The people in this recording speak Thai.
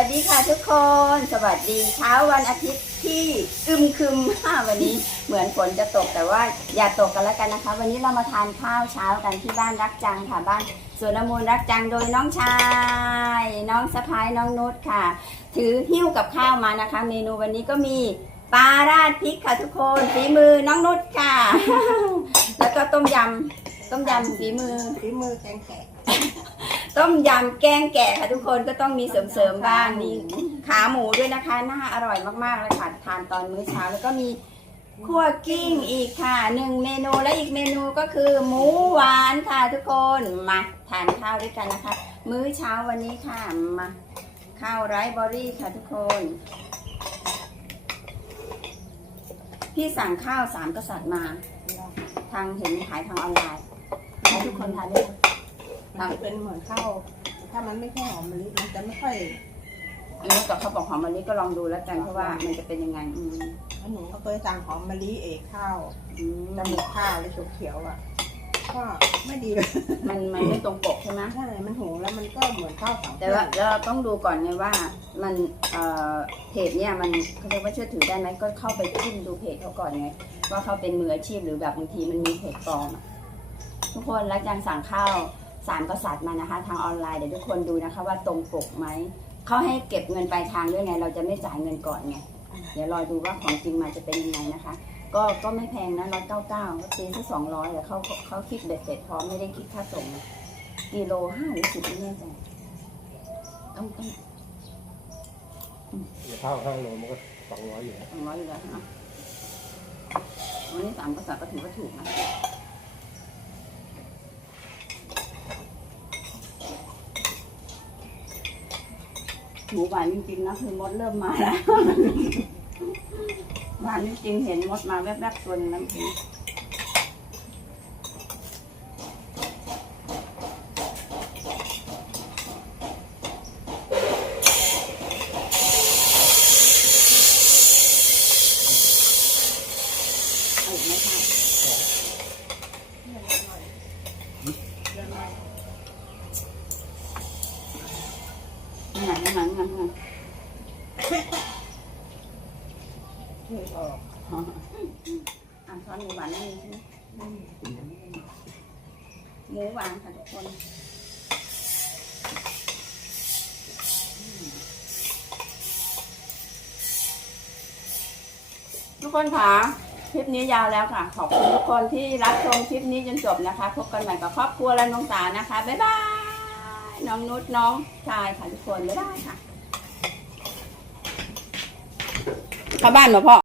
วัสดีค่ะทุกคน สวัสดีเช้าวันอาทิตย์ที่อึมครึมมากวันนี้เหมือนฝนจะตกแต่ว่าอย่าตกกันแล้วกันนะคะ วันนี้เรามาทานข้าวเช้ากันที่บ้านรักจังค่ะบ้านสวนมูลรักจังโดยน้องชาย น้องสะพ้ายน้องนุชค่ะ ถือหิ้วกับข้าวมานะคะ เมนูวันนี้ก็มีปลาราดพริกค่ะทุกคนฝีมือน้องนุชค่ะ แล้วก็ต้มยำต้มยำฝีมือฝีมือแกงแกะ ต้มยำแกงแกะค่ะทุกคนก็ต้องมีเสริมๆบ้างนี่ขาหมูด้วยนะคะน่าอร่อยมากๆเลยค่ะทานตอนมื้อเช้าแล้วก็มีคั่วกิ้งอีกค่ะหนึ่งเมนูและอีกเมนูก็คือหมูหวานค่ะทุกคนมาทานข้าวด้วยกันนะคะ มื้อเช้าวันนี้ค่ะมาข้าวไรซ์เบอรี่ค่ะทุกคนพี่สั่งข้าวสามกษัตริย์มา ทางเห็นขายทางออนไลน์ให้ทุกคนทานด้วย มันจะเป็นเหมือนข้าวถ้ามันไม่ใช่หอมมะลิมันจะไม่ค่อยอันนี้กับข้าวบอกหอมมะลิก็ลองดูแล้วกันเพราะว่ามันจะเป็นยังไง อืมอันหนูก็เคยสั่งหอมมะลิเอกข้าวอืมจมูกข้าวเลยเขียวๆอะก็ไม่ดีเลยมันมันไม่ตรงปกใช่ไหมใช่มันหุงแล้วมันก็เหมือนข้าวสองแต่ว่าเราต้องดูก่อนไงว่ามันเอ่อเพจเนี่ยมันเขาเรียกว่าเชื่อถือได้ไหมก็เข้าไปจิ้มดูเพจเขาก่อนไงว่าเขาเป็นมืออาชีพหรือแบบบางทีมันมีเพจปลอมอะทุกคนรักจังสั่งข้าว สามกษัตริย์มานะคะ ทางออนไลน์เดี๋ยวทุกคนดูนะคะ ว่าตรงปกไหมเขาให้เก็บเงินปลายทางด้วยไง เราจะไม่จ่ายเงินก่อนไงเดี๋ยวรอดูว่าของจริงมาจะเป็นยังไงนะคะ ก็ก็ไม่แพงนะร้อยเก้าเก้าก็ตีที่สองร้อยแต่เขาเขาคิดเบ็ดเสร็จพร้อมไม่ได้คิดค่าส่งนะกิโลห้าหรือสิบไม่แน่ใจต้องต้องข้าวข้างโลมันก็สองร้อยอยู่แล้วสองร้อยอยู่แล้วนะวันนี้สามกษัตริย์ก็ถือว่าถูกนะ หมูหวานจริงๆนะคือมดเริ่มมาแล้วหวานจริงๆเห็นมดมาแวบๆตัวนึงน้ำจริงเอาอีกไหมคะ นี่ไงนี่ไงนี่ไงนี่ไงเคยออกอ่อนหมูหวานนี่ใช่ไหมหมูหวานค่ะทุกคนทุกคนค่ะคลิปนี้ยาวแล้วค่ะ ขอบคุณทุกคนที่รับชมคลิปนี้จนจบนะคะ พบกันใหม่กับครอบครัวและน้องสานะคะ บ๊ายบาย น้องนุชน้องชายค่ะทุกคนไม่ได้ค่ะเข้าบ้านมาพ่อ